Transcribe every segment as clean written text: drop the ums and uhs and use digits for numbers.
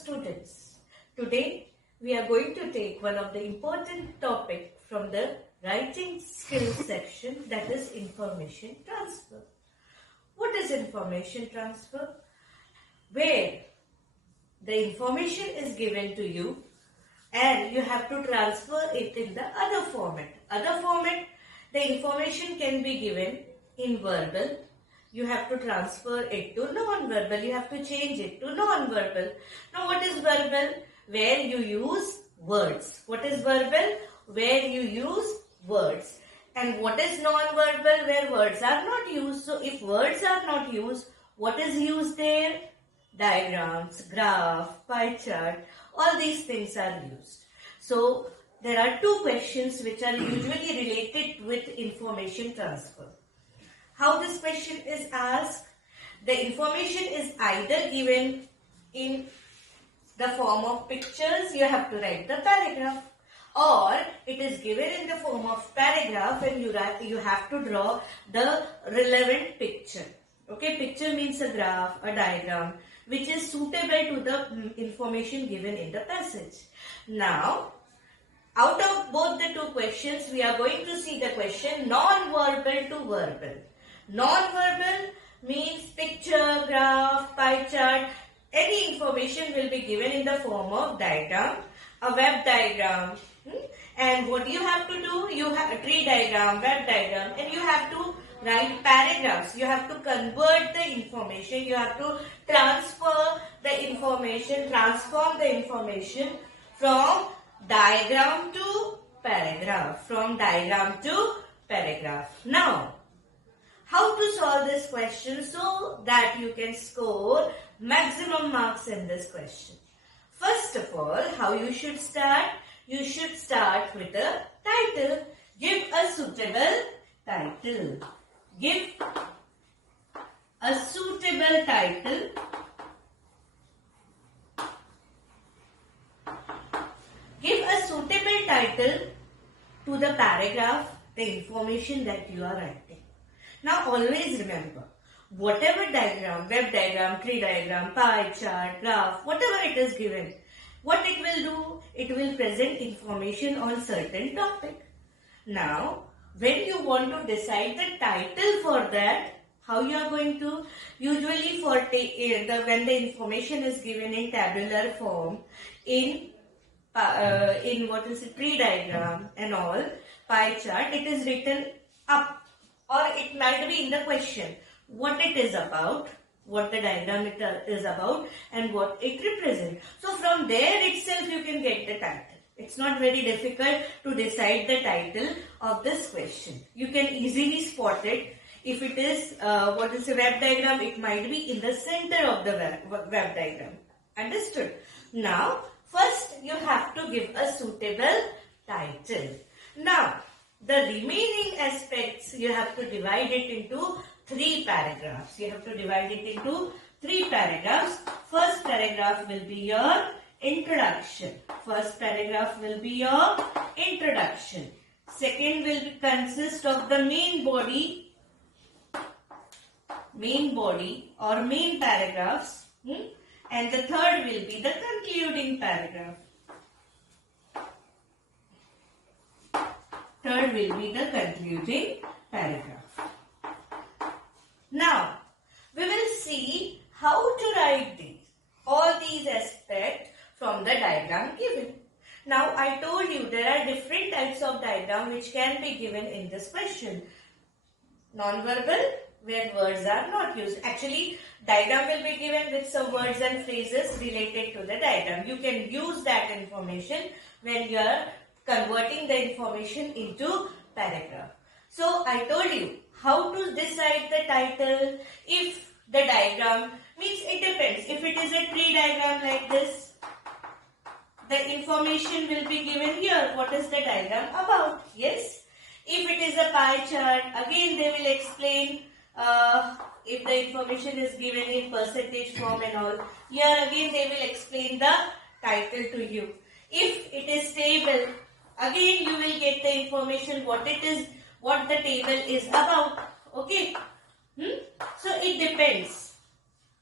students. Today we are going to take one of the important topic from the writing skills section, that is information transfer. What is information transfer? Where the information is given to you and you have to transfer it in the other format. Other format, the information can be given in verbal. You have to transfer it to non-verbal. You have to change it to non-verbal. Now what is verbal? Where you use words. What is verbal? Where you use words. And what is non-verbal? Where words are not used. So if words are not used, what is used there? Diagrams, graph, pie chart, all these things are used. So there are two questions which are usually related with information transfer. How this question is asked? The information is either given in the form of pictures, you have to write the paragraph, or it is given in the form of paragraph and you have to draw the relevant picture. Okay, picture means a graph, a diagram, which is suitable to the information given in the passage. Now, out of both the two questions, we are going to see the question non-verbal to verbal. Non-verbal means picture, graph, pie chart, any information will be given in the form of diagram, a web diagram. And what you have to do, you have a tree diagram, web diagram, and you have to write paragraphs. You have to convert the information, you have to transfer the information, transform the information from diagram to paragraph, from diagram to paragraph. Now, how to solve this question so that you can score maximum marks in this question? First of all, how you should start? You should start with a title. Give a suitable title. Give a suitable title. Give a suitable title to the paragraph, the information that you are writing. Now always remember, whatever diagram, web diagram, tree diagram, pie chart, graph, whatever it is given, what it will do, it will present information on certain topic. Now, when you want to decide the title for that, how you are going to? Usually for when the information is given in tabular form, in what is it, tree diagram and all, pie chart, it is written up. Or it might be in the question, what it is about, what the diagram is about, and what it represents. So from there itself you can get the title. It's not very difficult to decide the title of this question. You can easily spot it. If it is a web diagram, it might be in the center of the web diagram. Understood? Now, first you have to give a suitable title. Now, the remaining aspects, you have to divide it into 3 paragraphs. You have to divide it into 3 paragraphs. First paragraph will be your introduction. First paragraph will be your introduction. Second will consist of the main body or main paragraphs. And the third will be the concluding paragraph. Third will be the concluding paragraph. Now, we will see how to write all these aspects from the diagram given. Now, I told you there are different types of diagram which can be given in this question. Non-verbal, where words are not used. Actually, diagram will be given with some words and phrases related to the diagram. You can use that information when you are converting the information into paragraph. So I told you how to decide the title. If the diagram means, it depends. If it is a tree diagram like this, the information will be given here. What is the diagram about? Yes. If it is a pie chart, again they will explain if the information is given in percentage form and all. Here again they will explain the title to you. If it is table, again you will get the information what the table is about. Okay. So it depends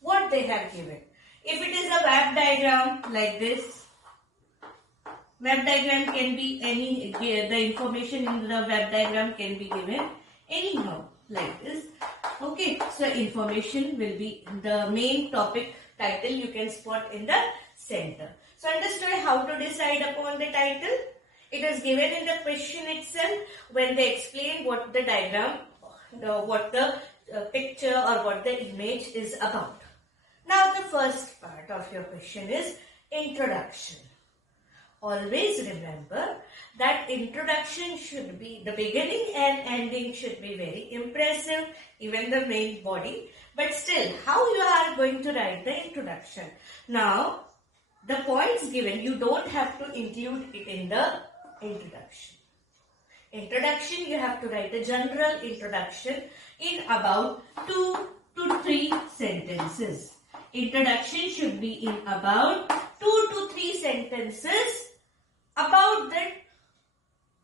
what they have given. If it is a web diagram like this, web diagram can be any, the information in the web diagram can be given anyhow like this. Okay, so information will be the main topic title you can spot in the center. So understood how to decide upon the title? It is given in the question itself when they explain what the diagram, what the picture or what the image is about. Now the first part of your question is introduction. Always remember that introduction should be, the beginning and ending should be very impressive, even the main body. But still, how you are going to write the introduction? Now, the points given, you don't have to include it in the introduction. Introduction, you have to write a general introduction in about 2 to 3 sentences. Introduction should be in about 2 to 3 sentences about the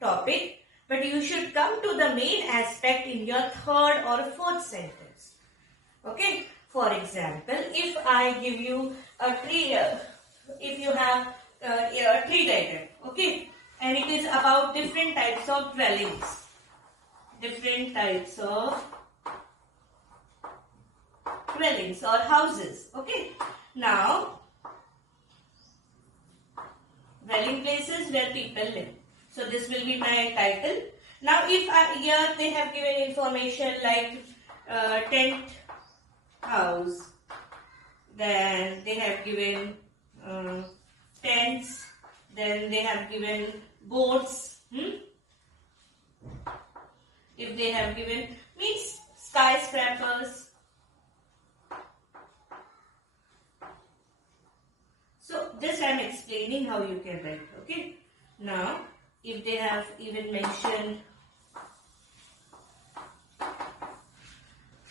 topic, but you should come to the main aspect in your third or fourth sentence. Okay, for example, if I give you a tree, if you have a tree diagram, okay, and it is about different types of dwellings, different types of dwellings or houses, okay. Now, dwelling places where people live. So this will be my title. Now if here they have given information like tent house, then they have given tents, then they have given boats. If they have given means skyscrapers. So this I am explaining how you can write. Okay. Now if they have even mentioned.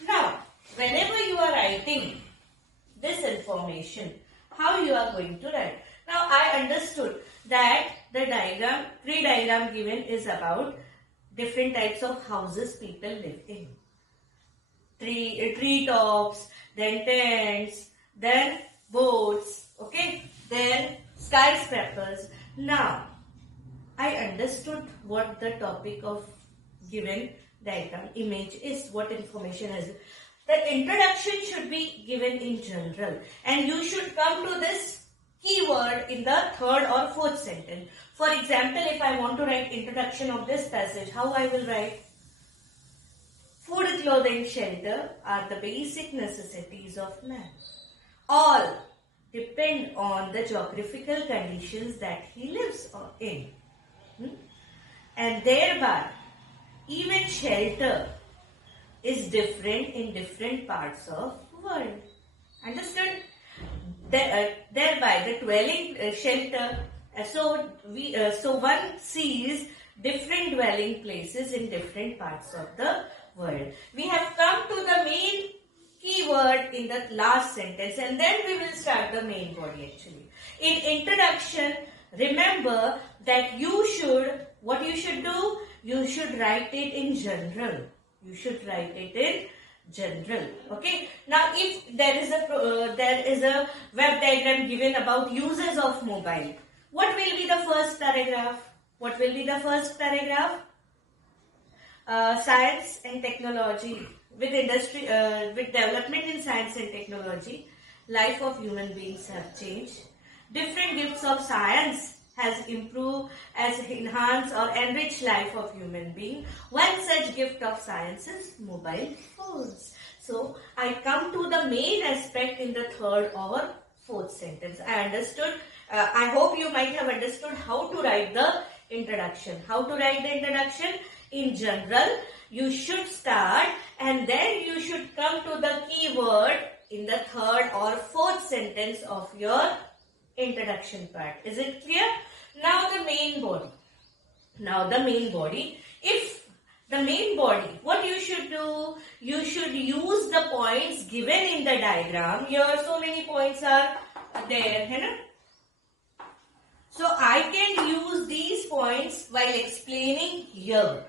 Now whenever you are writing this information, how you are going to write? Now I understood that the diagram, tree diagram given is about different types of houses people live in. Tree tops, then tents, then boats, okay, then skyscrapers. Now I understood what the topic of given diagram image is, what information is. The introduction should be given in general and you should come to this keyword in the third or fourth sentence. For example, if I want to write introduction of this passage, how I will write? Food, clothing, shelter are the basic necessities of man. All depend on the geographical conditions that he lives in. And thereby, even shelter is different in different parts of the world. Understood? Thereby, the dwelling shelter. So one sees different dwelling places in different parts of the world. We have come to the main keyword in the last sentence, and then we will start the main body actually. In introduction, remember that you should, what you should do? You should write it in general. You should write it in general. Okay. Now, if there is a web diagram given about uses of mobile, what will be the first paragraph? What will be the first paragraph? Science and technology. With development in science and technology, life of human beings have changed. Different gifts of science has improved, has enhanced or enriched life of human being. One such gift of science is mobile phones. So I come to the main aspect in the third or fourth sentence. I understood. I hope you might have understood how to write the introduction. How to write the introduction? In general, you should start and then you should come to the keyword in the third or fourth sentence of your introduction part. Is it clear? Now the main body. Now the main body. If the main body, what you should do? You should use the points given in the diagram. Here so many points are there. You know? So I can use these points while explaining here.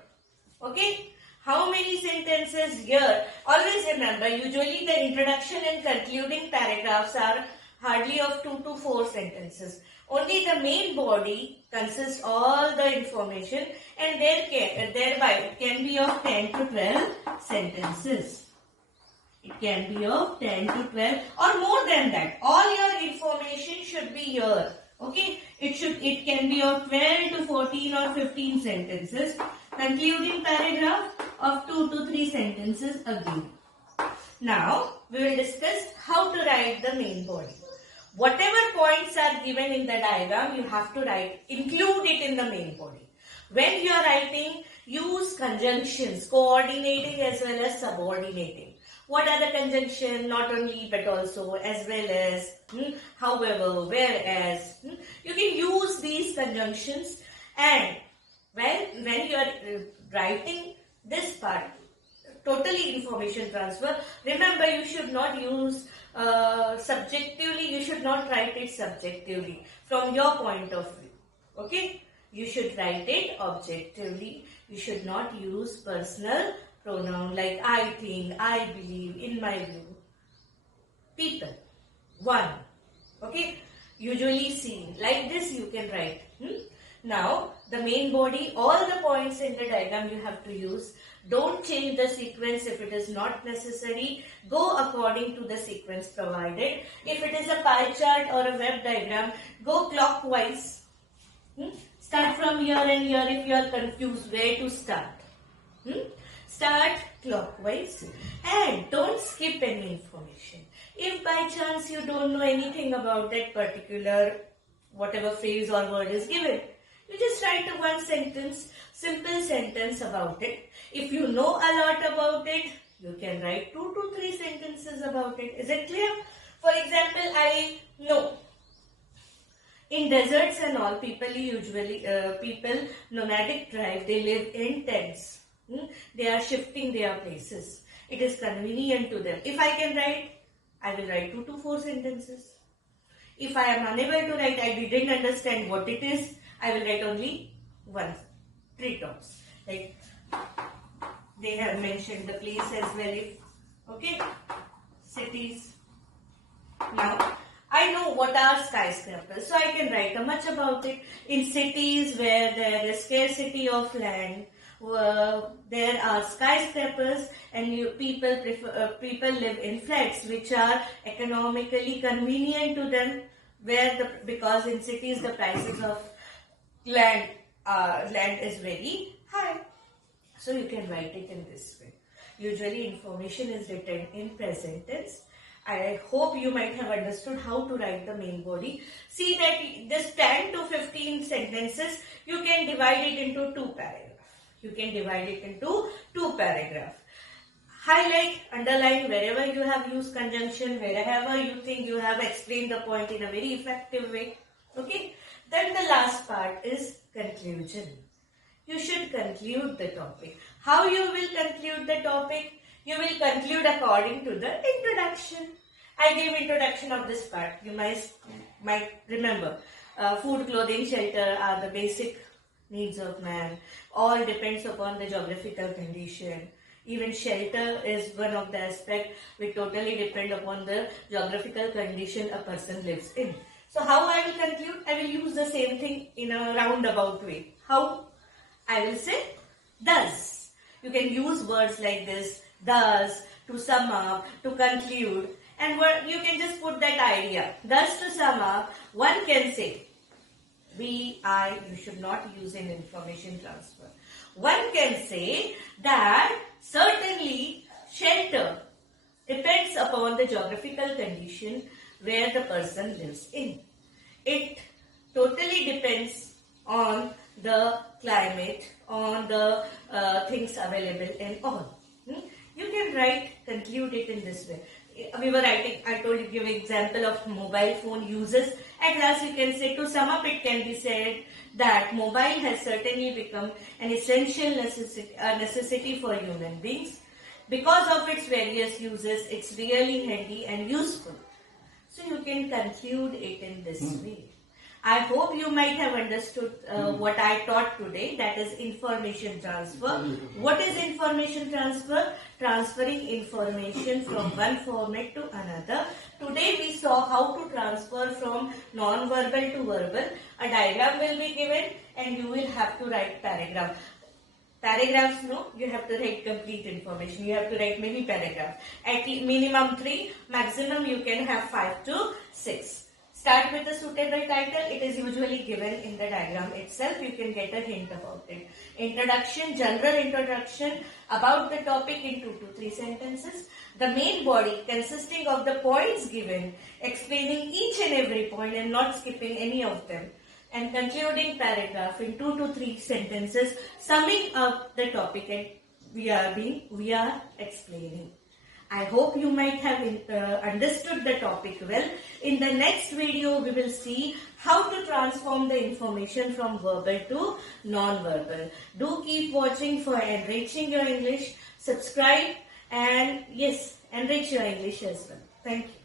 Okay? How many sentences here? Always remember, usually the introduction and concluding paragraphs are hardly of 2 to 4 sentences. Only the main body consists all the information, and thereby it can be of 10 to 12 sentences. It can be of 10 to 12 or more than that. All your information should be here. Okay, it can be of 12 to 14 or 15 sentences. Concluding paragraph of 2 to 3 sentences again. Now we will discuss how to write the main body. Whatever points are given in the diagram, you have to write, include it in the main body. When you are writing, use conjunctions, coordinating as well as subordinating. What are the conjunctions? Not only but also, as well as, however, whereas. You can use these conjunctions, and when you are writing this part, totally information transfer, remember you should not use subjectively, you should not write it subjectively from your point of view. Okay? You should write it objectively. You should not use personal pronoun like I think, I believe, in my view. People. One. Okay? Usually seen. Like this you can write. Now, the main body, all the points in the diagram you have to use. Don't change the sequence if it is not necessary. Go according to the sequence provided. If it is a pie chart or a web diagram, go clockwise. Start from here and here if you are confused where to start. Start clockwise and don't skip any information. If by chance you don't know anything about that particular whatever phrase or word is given, you just write one sentence, simple sentence about it. If you know a lot about it, you can write 2 to 3 sentences about it. Is it clear? For example, I know in deserts and all, people nomadic tribe, they live in tents. They are shifting their places. It is convenient to them. If I can write, I will write 2 to 4 sentences. If I am unable to write, I didn't understand what it is, I will write only 3 tops. Like they have mentioned the place as well. Okay, cities. Now, I know what are skyscrapers, so I can write much about it. In cities where there is scarcity of land, there are skyscrapers, and people live in flats which are economically convenient to them. Because in cities the prices of land is very high, so you can write it in this way. Usually information is written in present tense. I hope you might have understood how to write the main body. See that this 10 to 15 sentences, you can divide it into 2 paragraphs. Highlight, underline wherever you have used conjunction, wherever you think you have explained the point in a very effective way. Okay. Then the last part is conclusion. You should conclude the topic. How you will conclude the topic? You will conclude according to the introduction. I gave introduction of this part. You might remember. Food, clothing, shelter are the basic needs of man. All depends upon the geographical condition. Even shelter is one of the aspects which totally depend upon the geographical condition a person lives in. So how I will conclude? I will use the same thing in a roundabout way. How? I will say thus. You can use words like this, thus, to sum up, to conclude, and you can just put that idea. Thus, to sum up, one can say, you should not use in information transfer. One can say that certainly shelter depends upon the geographical condition where the person lives in. It totally depends on the climate, on the things available and all. You can conclude it in this way. We were writing, I told you, give example of mobile phone uses. At last you can say, to sum up, it can be said that mobile has certainly become an essential necessity for human beings. Because of its various uses, it's really handy and useful. So you can conclude it in this way. I hope you might have understood what I taught today, that is information transfer. What is information transfer? Transferring information from one format to another Today we saw how to transfer from non-verbal to verbal. A diagram will be given and you will have to write paragraph. Paragraphs, no, you have to write complete information. You have to write many paragraphs. At minimum 3, maximum you can have 5 to 6. Start with a suitable title. It is usually given in the diagram itself. You can get a hint about it. Introduction, general introduction about the topic in 2 to 3 sentences. The main body consisting of the points given, explaining each and every point and not skipping any of them. And concluding paragraph in 2 to 3 sentences, summing up the topic and we are explaining. I hope you might have understood the topic well. In the next video, we will see how to transform the information from verbal to non-verbal. Do keep watching for enriching your English. Subscribe and yes, enrich your English as well. Thank you.